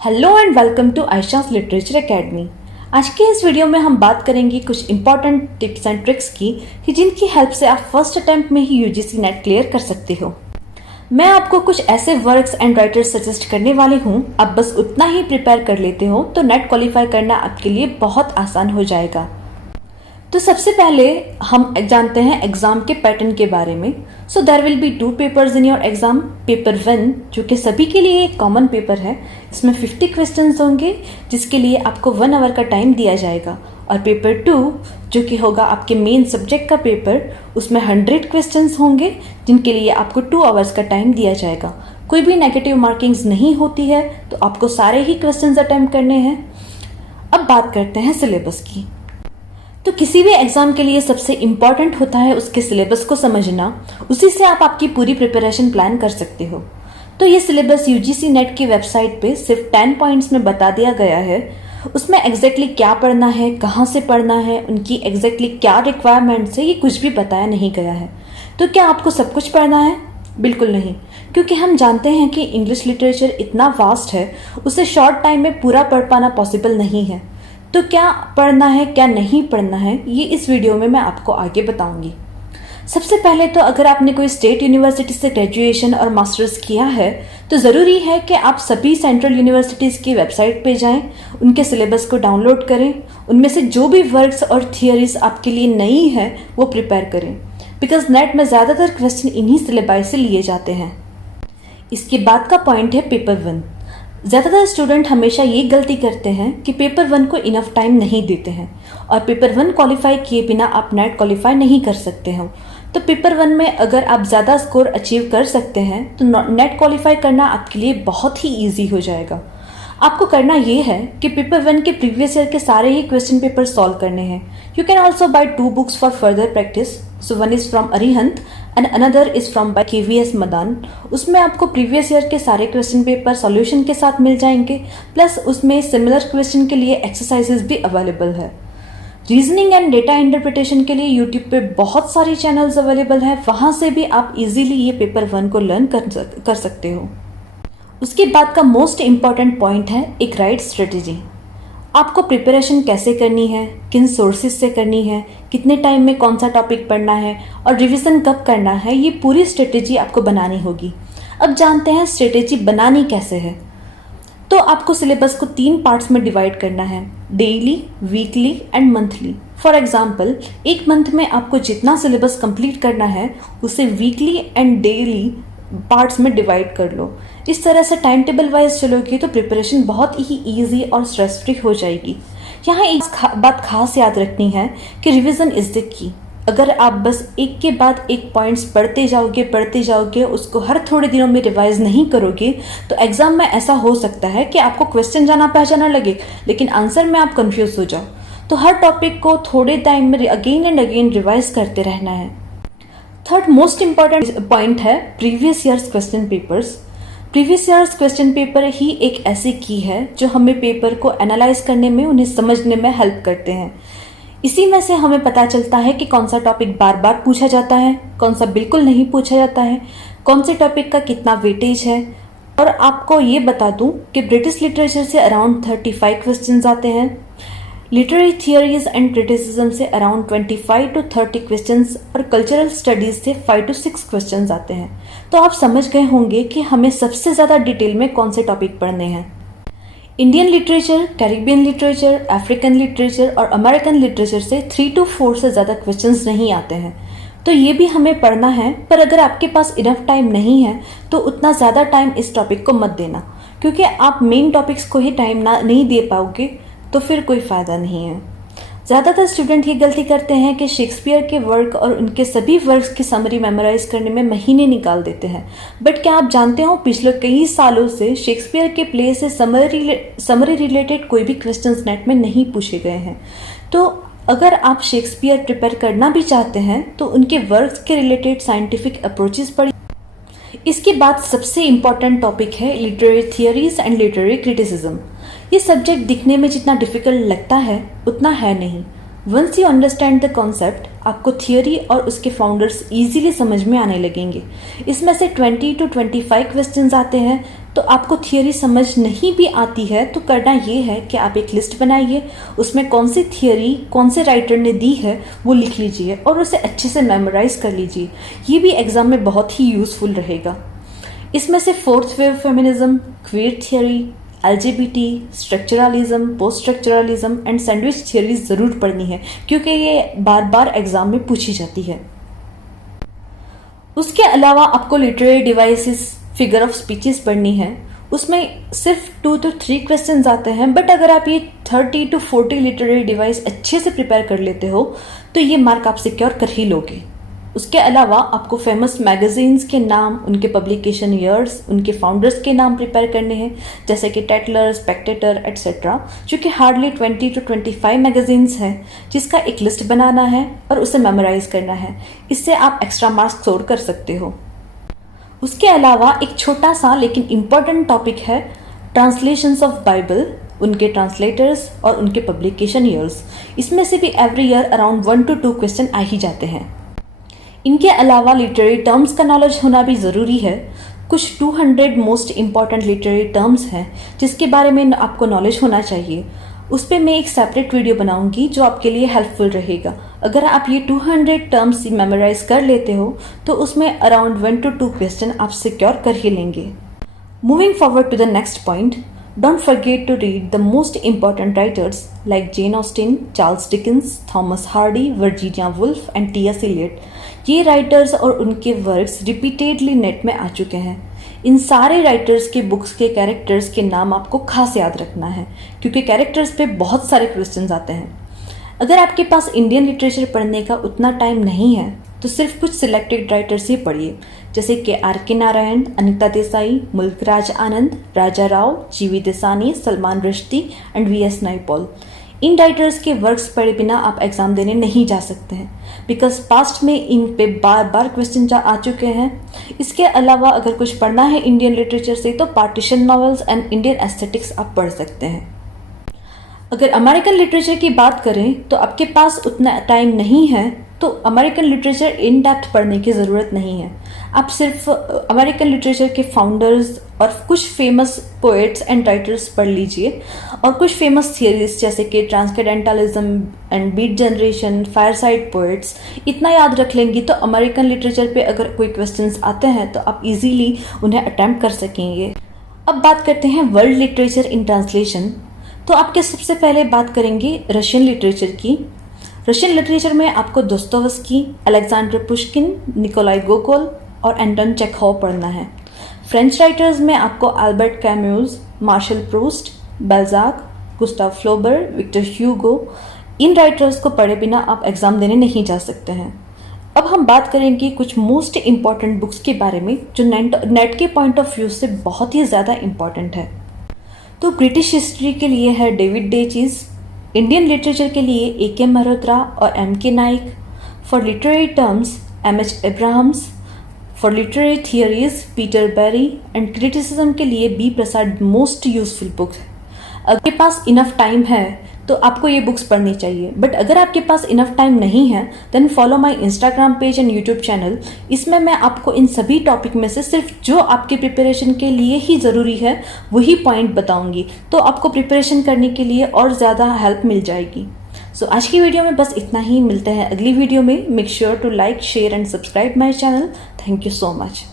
Hello and welcome to Ayesha's literature academy. आज के इस वीडियो में हम बात करेंगे कुछ इंपॉर्टेंट टिप्स एंड ट्रिक्स की कि जिनकी हेल्प से आप फर्स्ट अटेम्प्ट में ही यूजीसी नेट क्लियर कर सकते हो। मैं आपको कुछ ऐसे वर्क्स एंड राइटर्स सजेस्ट करने वाली हूँ, आप बस उतना ही प्रिपेयर कर लेते हो तो नेट क्वालिफाई करना आपके लिए बहुत आसान हो जाएगा। तो सबसे पहले हम जानते हैं एग्जाम के पैटर्न के बारे में। So there will be 2 papers in your exam. Paper 1 जो कि सभी के लिए एक कॉमन पेपर है, इसमें 50 क्वेश्चंस होंगे जिसके लिए आपको 1 आवर का टाइम दिया जाएगा। और पेपर 2 जो कि होगा आपके मेन सब्जेक्ट का पेपर, उसमें 100 क्वेश्चंस होंगे जिनके लिए आपको 2 आवर्स का टाइम दिया जाएगा। कोई भी नेगेटिव मार्किंग्स नहीं होती है, तो आपको सारे ही क्वेश्चंस अटेम्प्ट करने हैं। अब बात करते हैं सिलेबस की। तो किसी भी एग्जाम के लिए सबसे इम्पॉर्टेंट होता है उसके सिलेबस को समझना, उसी से आप आपकी पूरी प्रिपरेशन प्लान कर सकते हो। तो ये सिलेबस यूजीसी नेट की वेबसाइट पे सिर्फ 10 पॉइंट्स में बता दिया गया है। उसमें एग्जैक्टली क्या पढ़ना है, कहाँ से पढ़ना है, उनकी एग्जैक्टली क्या रिक्वायरमेंट्स है, ये कुछ भी बताया नहीं गया है। तो क्या आपको सब कुछ पढ़ना है? बिल्कुल नहीं, क्योंकि हम जानते हैं कि इंग्लिश लिटरेचर इतना वास्ट है, उसे शॉर्ट टाइम में पूरा पढ़ पाना पॉसिबल नहीं है। तो क्या पढ़ना है, क्या नहीं पढ़ना है, ये इस वीडियो में मैं आपको आगे बताऊंगी। सबसे पहले तो अगर आपने कोई स्टेट यूनिवर्सिटी से ग्रेजुएशन और मास्टर्स किया है तो ज़रूरी है कि आप सभी सेंट्रल यूनिवर्सिटीज़ की वेबसाइट पे जाएं, उनके सिलेबस को डाउनलोड करें, उनमें से जो भी वर्क्स और थियरीज आपके लिए नई है वो प्रिपेयर करें, बिकॉज नेट में ज़्यादातर क्वेश्चन इन्हीं सिलेबाई से लिए जाते हैं। इसके बाद का पॉइंट है पेपर 1। ज़्यादातर स्टूडेंट हमेशा ये गलती करते हैं कि पेपर 1 को इनफ टाइम नहीं देते हैं, और पेपर 1 क्वालिफाई किए बिना आप नेट क्वालिफाई नहीं कर सकते हो। तो पेपर 1 में अगर आप ज़्यादा स्कोर अचीव कर सकते हैं तो नेट क्वालिफाई करना आपके लिए बहुत ही ईजी हो जाएगा। आपको करना ये है कि पेपर 1 के प्रीवियस ईयर के सारे ही क्वेश्चन पेपर सॉल्व करने हैं। You can also buy 2 books for further practice. So one is from Arihant and another is from by KVS Madan. उसमें आपको प्रीवियस ईयर के सारे क्वेश्चन पेपर सॉल्यूशन के साथ मिल जाएंगे, प्लस उसमें सिमिलर क्वेश्चन के लिए एक्सरसाइजेस भी अवेलेबल है। रीजनिंग एंड डेटा इंटरप्रिटेशन के लिए यूट्यूब पे बहुत सारी चैनल्स अवेलेबल है, वहाँ से भी आप इजीली ये पेपर 1 को लर्न कर सकते हो। उसके बाद का मोस्ट इम्पॉर्टेंट पॉइंट है एक राइट स्ट्रेटेजी। आपको प्रिपरेशन कैसे करनी है, किन सोर्सेज से करनी है, कितने टाइम में कौन सा टॉपिक पढ़ना है और रिवीजन कब करना है, ये पूरी स्ट्रेटेजी आपको बनानी होगी। अब जानते हैं स्ट्रेटेजी बनानी कैसे है। तो आपको सिलेबस को 3 पार्ट्स में डिवाइड करना है, daily, weekly and monthly. For example, एक मंथ में आपको जितना सिलेबस कंप्लीट करना है उसे वीकली एंड डेली पार्ट्स में डिवाइड कर लो। इस तरह से टाइम टेबल वाइज चलोगे तो प्रिपरेशन बहुत ही इजी और स्ट्रेस फ्री हो जाएगी। यहाँ एक बात खास याद रखनी है कि रिवीजन इज द की। अगर आप बस एक के बाद एक पॉइंट्स पढ़ते जाओगे, उसको हर थोड़े दिनों में रिवाइज नहीं करोगे तो एग्जाम में ऐसा हो सकता है कि आपको क्वेश्चन जाना पहचाना लगे लेकिन आंसर में आप कंफ्यूज हो जाओ। तो हर टॉपिक को थोड़े टाइम में अगेन एंड अगेन रिवाइज करते रहना है। थर्ड मोस्ट इंपॉर्टेंट पॉइंट है previous years question papers. Previous years question paper ही एक ऐसी की है जो हमें पेपर को एनालाइज करने में, उन्हें समझने में हेल्प करते हैं। इसी में से हमें पता चलता है कि कौन सा टॉपिक बार बार पूछा जाता है, कौन सा बिल्कुल नहीं पूछा जाता है, कौन से टॉपिक का कितना वेटेज है। और आपको ये बता दूं कि ब्रिटिश लिटरेचर से अराउंड 35 क्वेश्चंस आते हैं, लिटरेरी थियरीज एंड क्रिटिसिज्म से अराउंड 25 to 30 क्वेश्चंस और कल्चरल स्टडीज से 5 to 6 क्वेश्चंस आते हैं। तो आप समझ गए होंगे कि हमें सबसे ज़्यादा डिटेल में कौन से टॉपिक पढ़ने हैं। Indian literature, Caribbean literature, African literature और अमेरिकन लिटरेचर से 3 to 4 से ज़्यादा क्वेश्चंस नहीं आते हैं। तो ये भी हमें पढ़ना है, पर अगर आपके पास इनफ टाइम नहीं है तो उतना ज़्यादा टाइम इस टॉपिक को मत देना, क्योंकि आप मेन टॉपिक्स को ही टाइम नहीं दे पाओगे तो फिर कोई फ़ायदा नहीं है। ज़्यादातर स्टूडेंट ये गलती करते हैं कि शेक्सपियर के वर्क और उनके सभी वर्क्स की समरी मेमोराइज करने में महीने निकाल देते हैं। बट क्या आप जानते हो, पिछले कई सालों से शेक्सपियर के प्ले से समरी रिलेटेड कोई भी क्वेश्चंस नेट में नहीं पूछे गए हैं। तो अगर आप शेक्सपियर प्रिपेयर करना भी चाहते हैं तो उनके वर्क्स के रिलेटेड साइंटिफिक अप्रोचेस पढ़िए। इसके बाद सबसे इम्पॉर्टेंट टॉपिक है literary theories and literary criticism. ये सब्जेक्ट दिखने में जितना डिफिकल्ट लगता है उतना है नहीं। Once you understand the concept, आपको थियोरी और उसके फाउंडर्स इजीली समझ में आने लगेंगे। इसमें से 20 to 25 क्वेश्चंस आते हैं, तो आपको थियोरी समझ नहीं भी आती है तो करना ये है कि आप एक लिस्ट बनाइए, उसमें कौन सी थियोरी कौन से राइटर ने दी है वो लिख लीजिए और उसे अच्छे से मेमोराइज कर लीजिए। ये भी एग्जाम में बहुत ही यूजफुल रहेगा। इसमें से fourth wave feminism, queer theory, LGBT, structuralism, post structuralism and sandwich theory ज़रूर पढ़नी है, क्योंकि ये बार बार एग्जाम में पूछी जाती है। उसके अलावा आपको literary devices, figure of speeches पढ़नी है। उसमें सिर्फ 2 to 3 क्वेश्चंस आते हैं, बट अगर आप ये 30 to 40 लिटरेरी डिवाइस अच्छे से प्रिपेयर कर लेते हो तो ये मार्क आप सिक्योर कर ही लोगे। उसके अलावा आपको फेमस मैगजीन्स के नाम, उनके पब्लिकेशन ईयर्स, उनके फाउंडर्स के नाम प्रिपेयर करने हैं, जैसे कि टेटलर, स्पेक्टेटर एट्सेट्रा, जो कि हार्डली 20 to 25 मैगजीन्स हैं, जिसका एक लिस्ट बनाना है और उसे मेमोराइज करना है। इससे आप एक्स्ट्रा मार्क्स स्कोर कर सकते हो। उसके अलावा एक छोटा सा लेकिन इम्पॉर्टेंट टॉपिक है ट्रांसलेशंस ऑफ बाइबल, उनके ट्रांसलेटर्स और उनके पब्लिकेशन ईयर्स। इसमें से भी every year around 1 to 2 question आ ही जाते हैं। इनके अलावा लिटरेरी टर्म्स का नॉलेज होना भी ज़रूरी है। कुछ 200 मोस्ट इम्पॉर्टेंट लिटरेरी टर्म्स हैं जिसके बारे में आपको नॉलेज होना चाहिए। उस पर मैं एक सेपरेट वीडियो बनाऊंगी जो आपके लिए हेल्पफुल रहेगा। अगर आप ये 200 टर्म्स मेमोराइज कर लेते हो तो उसमें अराउंड 1 to 2 क्वेश्चन आप सिक्योर कर ही लेंगे। Moving forward to the next point, don't forget to read the most important writers like Jane Austen, Charles Dickens, Thomas Hardy, Virginia Woolf and T.S. Eliot। ये राइटर्स और उनके works repeatedly net में आ चुके हैं। इन सारे राइटर्स के books के characters के नाम आपको खास याद रखना है, क्योंकि कैरेक्टर्स पे बहुत सारे क्वेश्चंस आते हैं। अगर आपके पास इंडियन लिटरेचर पढ़ने का उतना टाइम नहीं है तो सिर्फ कुछ सिलेक्टेड राइटर्स ही पढ़िए, जैसे कि R.K. Narayan, Anita Desai, Mulk Raj Anand, Raja Rao, G.V. Desani, Salman Rushdie and V.S. Naipaul. इन राइटर्स के वर्क्स पढ़े बिना आप एग्जाम देने नहीं जा सकते हैं, बिकॉज पास्ट में इन पे बार बार क्वेश्चन आ चुके हैं। इसके अलावा अगर कुछ पढ़ना है इंडियन लिटरेचर से तो partition novels and Indian aesthetics आप पढ़ सकते हैं। अगर अमेरिकन लिटरेचर की बात करें तो आपके पास उतना टाइम नहीं है तो अमेरिकन लिटरेचर इन डेप्थ पढ़ने की ज़रूरत नहीं है। आप सिर्फ अमेरिकन लिटरेचर के फाउंडर्स और कुछ फेमस पोएट्स एंड राइटर्स पढ़ लीजिए और कुछ फेमस थियरीज जैसे कि transcendentalism and beat generation, fireside poets, इतना याद रख लेंगी तो अमेरिकन लिटरेचर पे अगर कोई क्वेश्चंस आते हैं तो आप इजीली उन्हें अटेम्प्ट कर सकेंगे। अब बात करते हैं वर्ल्ड लिटरेचर इन ट्रांसलेशन। तो आपके सबसे पहले बात करेंगे रशियन लिटरेचर की। रशियन लिटरेचर में आपको Dostoevsky, Alexander Pushkin, Nikolai Gogol और एंटोन चेखव पढ़ना है। फ्रेंच राइटर्स में आपको Albert Camus, Marcel Proust, Balzac, Gustave Flaubert, Victor Hugo, इन राइटर्स को पढ़े बिना आप एग्जाम देने नहीं जा सकते हैं। अब हम बात करेंगे कुछ मोस्ट इम्पॉर्टेंट बुक्स के बारे में जो नेट के पॉइंट ऑफ व्यू से बहुत ही ज़्यादा इम्पॉर्टेंट है। तो ब्रिटिश हिस्ट्री के लिए है डेविड डेचीज, इंडियन लिटरेचर के लिए A.K. मल्होत्रा और M.K. Naik, for literary terms M.H. Abrams, for literary theories Peter Barry and criticism के लिए B. Prasad most useful book है। अगर आपके पास इनफ टाइम है तो आपको ये बुक्स पढ़नी चाहिए, बट अगर आपके पास इनफ टाइम नहीं है then follow my Instagram page and YouTube channel. इसमें मैं आपको इन सभी टॉपिक में से सिर्फ जो आपके प्रिपरेशन के लिए ही ज़रूरी है वही पॉइंट बताऊंगी, तो आपको प्रिपरेशन करने के लिए और ज़्यादा हेल्प मिल जाएगी। सो आज की वीडियो में बस इतना ही। मिलते हैं अगली वीडियो में। Make sure to like, share and subscribe my channel. Thank you so much.